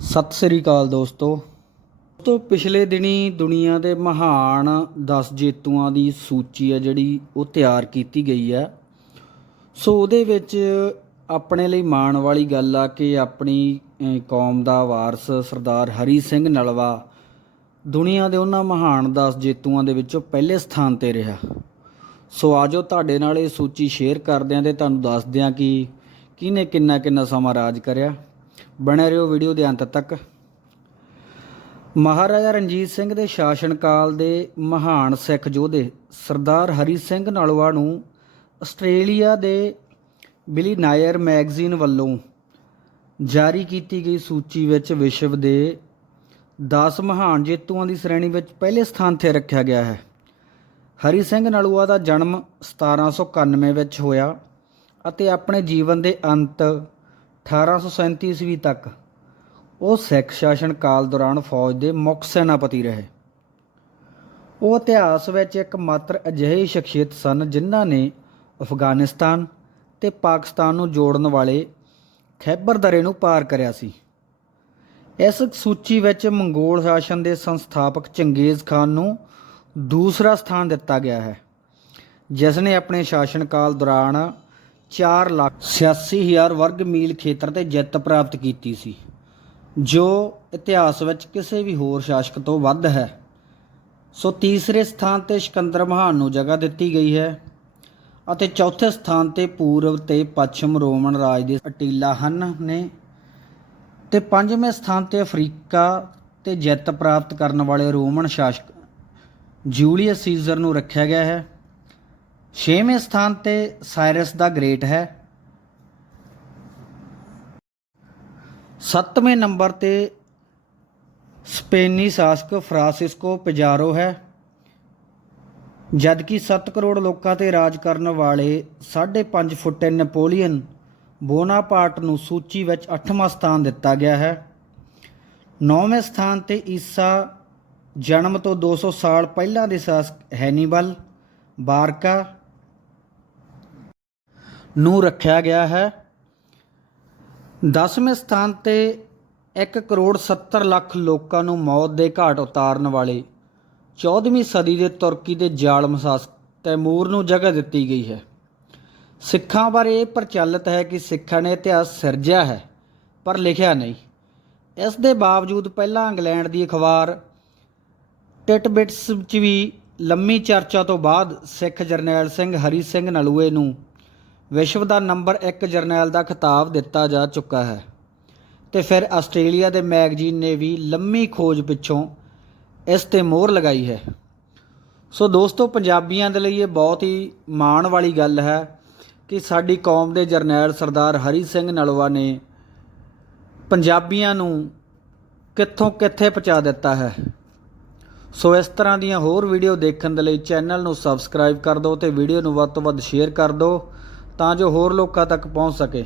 ਸਤਿ ਸ੍ਰੀ ਅਕਾਲ ਦੋਸਤੋ। ਤੋਂ ਪਿਛਲੇ ਦਿਨੀ ਦੁਨੀਆ ਦੇ ਮਹਾਨ 10 ਜੇਤੂਆਂ ਦੀ ਸੂਚੀ ਹੈ ਜਿਹੜੀ ਉਹ ਤਿਆਰ ਕੀਤੀ ਗਈ ਹੈ। ਸੋ ਉਹਦੇ ਵਿੱਚ ਆਪਣੇ ਲਈ ਮਾਣ ਵਾਲੀ ਗੱਲ ਆ ਕਿ ਆਪਣੀ ਕੌਮ ਦਾ ਵਾਰਸ ਸਰਦਾਰ ਹਰੀ ਸਿੰਘ ਨਲਵਾ ਦੁਨੀਆ ਦੇ ਉਹਨਾਂ ਮਹਾਨ 10 ਜੇਤੂਆਂ ਦੇ ਵਿੱਚੋਂ ਪਹਿਲੇ ਸਥਾਨ ਤੇ ਰਿਹਾ। ਸੋ ਆਜੋ ਤੁਹਾਡੇ ਨਾਲ ਇਹ ਸੂਚੀ ਸ਼ੇਅਰ ਕਰਦੇ ਆਂ ਤੇ ਤੁਹਾਨੂੰ ਦੱਸਦੇ ਆਂ ਕਿ ਕਿਹਨੇ ਕਿੰਨਾ ਕਿੰਨਾ ਸਮਾਂ ਰਾਜ ਕਰਿਆ। ਬਣੇ ਰਹੋ ਵੀਡੀਓ ਦੇ ਅੰਤ ਤੱਕ। ਮਹਾਰਾਜਾ ਰਣਜੀਤ ਸਿੰਘ ਦੇ ਸ਼ਾਸਨ ਕਾਲ ਦੇ ਮਹਾਨ ਸਿੱਖ ਯੋਧੇ ਸਰਦਾਰ ਹਰੀ ਸਿੰਘ ਨਲਵਾ ਨੂੰ ਆਸਟ੍ਰੇਲੀਆ ਦੇ ਬਿਲੀ ਨਾਇਰ ਮੈਗਜ਼ੀਨ ਵੱਲੋਂ ਜਾਰੀ ਕੀਤੀ ਗਈ ਸੂਚੀ ਵਿੱਚ ਵਿਸ਼ਵ ਦੇ 10 ਮਹਾਨ ਜੇਤੂਆਂ ਦੀ ਸ਼੍ਰੇਣੀ ਵਿੱਚ ਪਹਿਲੇ ਸਥਾਨ ਤੇ ਰੱਖਿਆ ਗਿਆ ਹੈ। ਹਰੀ ਸਿੰਘ ਨਲੂਆ ਦਾ ਜਨਮ 1791 ਵਿੱਚ ਹੋਇਆ ਅਤੇ ਆਪਣੇ ਜੀਵਨ ਦੇ ਅੰਤ 1837 ਈਸਵੀ ਤੱਕ ਉਹ ਸਿੱਖ ਸ਼ਾਸਨ ਕਾਲ ਦੌਰਾਨ ਫੌਜ ਦੇ ਮੁੱਖ ਸੈਨਾਪਤੀ ਰਹੇ। ਉਹ ਇਤਿਹਾਸ ਵਿੱਚ ਇੱਕ ਮਾਤਰ ਅਜਿਹੀ ਸ਼ਖਸੀਅਤ ਸਨ ਜਿਨ੍ਹਾਂ ਨੇ ਅਫਗਾਨਿਸਤਾਨ ਤੇ ਪਾਕਿਸਤਾਨ ਨੂੰ ਜੋੜਨ ਵਾਲੇ ਖੈਬਰ ਦਰੇ ਨੂੰ ਪਾਰ ਕਰਿਆ ਸੀ। ਇਸ ਸੂਚੀ ਵਿੱਚ ਮੰਗੋਲ ਸ਼ਾਸਨ ਦੇ ਸੰਸਥਾਪਕ ਚੰਗੇਜ਼ ਖਾਨ ਨੂੰ ਦੂਸਰਾ ਸਥਾਨ ਦਿੱਤਾ ਗਿਆ ਹੈ, ਜਿਸ ਨੇ ਆਪਣੇ ਸ਼ਾਸਨ ਕਾਲ ਦੌਰਾਨ 4 ਲੱਖ 86 ਹਜ਼ਾਰ ਵਰਗ ਮੀਲ ਖੇਤਰ ਤੇ ਜਿੱਤ ਪ੍ਰਾਪਤ ਕੀਤੀ ਸੀ, ਜੋ ਇਤਿਹਾਸ ਵਿੱਚ ਕਿਸੇ ਵੀ ਹੋਰ ਸ਼ਾਸਕ ਤੋਂ ਵੱਧ ਹੈ। ਸੋ ਤੀਸਰੇ ਸਥਾਨ ਤੇ ਸਿਕੰਦਰ ਮਹਾਨ ਨੂੰ ਜਗ੍ਹਾ ਦਿੱਤੀ ਗਈ ਹੈ ਅਤੇ ਚੌਥੇ ਸਥਾਨ ਤੇ ਪੂਰਬ ਤੇ ਪੱਛਮ ਰੋਮਨ ਰਾਜ ਦੇ ਅਟੀਲਾ ਹਨ ਨੇ ਤੇ ਪੰਜਵੇਂ ਸਥਾਨ ਤੇ ਅਫਰੀਕਾ ਤੇ ਜਿੱਤ ਪ੍ਰਾਪਤ ਕਰਨ ਵਾਲੇ ਰੋਮਨ ਸ਼ਾਸਕ ਜੂਲੀਅਸ ਸੀਜ਼ਰ ਨੂੰ ਰੱਖਿਆ ਗਿਆ ਹੈ। ਛੇਵੇਂ ਸਥਾਨ ਤੇ ਸਾਇਰਸ ਦਾ ਗ੍ਰੇਟ ਹੈ। ਸੱਤਵੇਂ ਨੰਬਰ ਤੇ ਸਪੇਨੀ ਸ਼ਾਸਕ ਫਰਾਂਸਿਸਕੋ ਪਿਜ਼ਾਰੋ ਹੈ, ਜਦਕਿ 7 ਕਰੋੜ ਲੋਕਾਂ ਤੇ ਰਾਜ ਕਰਨ ਵਾਲੇ 5.5 ਫੁੱਟ ਨੈਪੋਲੀਅਨ ਬੋਨਾਪਾਰਟ ਨੂੰ ਸੂਚੀ ਵਿੱਚ 8ਵਾਂ ਸਥਾਨ ਦਿੱਤਾ ਗਿਆ ਹੈ। 9ਵੇਂ ਸਥਾਨ ਤੇ ਈਸਾ ਜਨਮ ਤੋਂ 200 ਸਾਲ ਪਹਿਲਾਂ ਦੇ ਸ਼ਾਸਕ ਹੈਨੀਬਲ ਬਾਰਕਾ ਨੂੰ ਰੱਖਿਆ ਗਿਆ ਹੈ। 10ਵੇਂ ਸਥਾਨ ਤੇ 1 ਕਰੋੜ 70 ਲੱਖ ਲੋਕਾਂ ਨੂੰ ਮੌਤ ਦੇ ਘਾਟ ਉਤਾਰਨ ਵਾਲੇ 14ਵੀਂ ਸਦੀ ਦੇ ਤੁਰਕੀ ਦੇ ਜ਼ਾਲਮ ਸ਼ਾਸਕ ਤੈਮੂਰ ਨੂੰ ਜਗ੍ਹਾ ਦਿੱਤੀ ਗਈ ਹੈ। ਸਿੱਖਾਂ ਬਾਰੇ ਇਹ ਪ੍ਰਚਲਿਤ ਹੈ ਕਿ ਸਿੱਖਾਂ ਨੇ ਇਤਿਹਾਸ ਸਿਰਜਿਆ ਹੈ, ਪਰ ਲਿਖਿਆ ਨਹੀਂ। ਇਸ ਦੇ ਬਾਵਜੂਦ ਪਹਿਲਾਂ ਇੰਗਲੈਂਡ ਦੀ ਅਖਬਾਰ ਟਿਟਬਿਟਸ ਵਿੱਚ ਵੀ ਲੰਮੀ ਚਰਚਾ ਤੋਂ ਬਾਅਦ ਸਿੱਖ ਜਰਨੈਲ ਸਿੰਘ ਹਰੀ ਸਿੰਘ ਨਲੂਏ ਨੂੰ ਵਿਸ਼ਵ ਦਾ ਨੰਬਰ 1 ਜਰਨੈਲ ਦਾ ਖਿਤਾਬ ਦਿੱਤਾ ਜਾ ਚੁੱਕਾ ਹੈ। ਤੇ ਫਿਰ ਆਸਟ੍ਰੇਲੀਆ ਦੇ ਮੈਗਜ਼ੀਨ ਨੇ ਵੀ ਲੰਮੀ ਖੋਜ ਪਿੱਛੋਂ ਇਸ ਤੇ ਮੋਹਰ ਲਗਾਈ ਹੈ। ਸੋ ਦੋਸਤੋ, ਪੰਜਾਬੀਆਂ ਦੇ ਲਈ ਇਹ ਬਹੁਤ ਹੀ ਮਾਣ ਵਾਲੀ ਗੱਲ ਹੈ ਕਿ ਸਾਡੀ ਕੌਮ ਦੇ ਜਰਨੈਲ ਸਰਦਾਰ ਹਰੀ ਸਿੰਘ ਨਲਵਾ ਨੇ ਪੰਜਾਬੀਆਂ ਨੂੰ ਕਿੱਥੋਂ ਕਿੱਥੇ ਪਹੁੰਚਾ ਦਿੱਤਾ ਹੈ। ਸੋ ਇਸ ਤਰ੍ਹਾਂ ਦੀਆਂ ਹੋਰ ਵੀਡੀਓ ਦੇਖਣ ਦੇ ਲਈ ਚੈਨਲ ਨੂੰ ਸਬਸਕ੍ਰਾਈਬ ਕਰ ਦਿਓ ਤੇ ਵੀਡੀਓ ਨੂੰ ਵੱਧ ਤੋਂ ਵੱਧ ਸ਼ੇਅਰ ਕਰ ਦਿਓ। ਤਾਂ ਜੋ ਹੋਰ ਲੋਕਾਂ ਤੱਕ ਪਹੁੰਚ ਸਕੇ।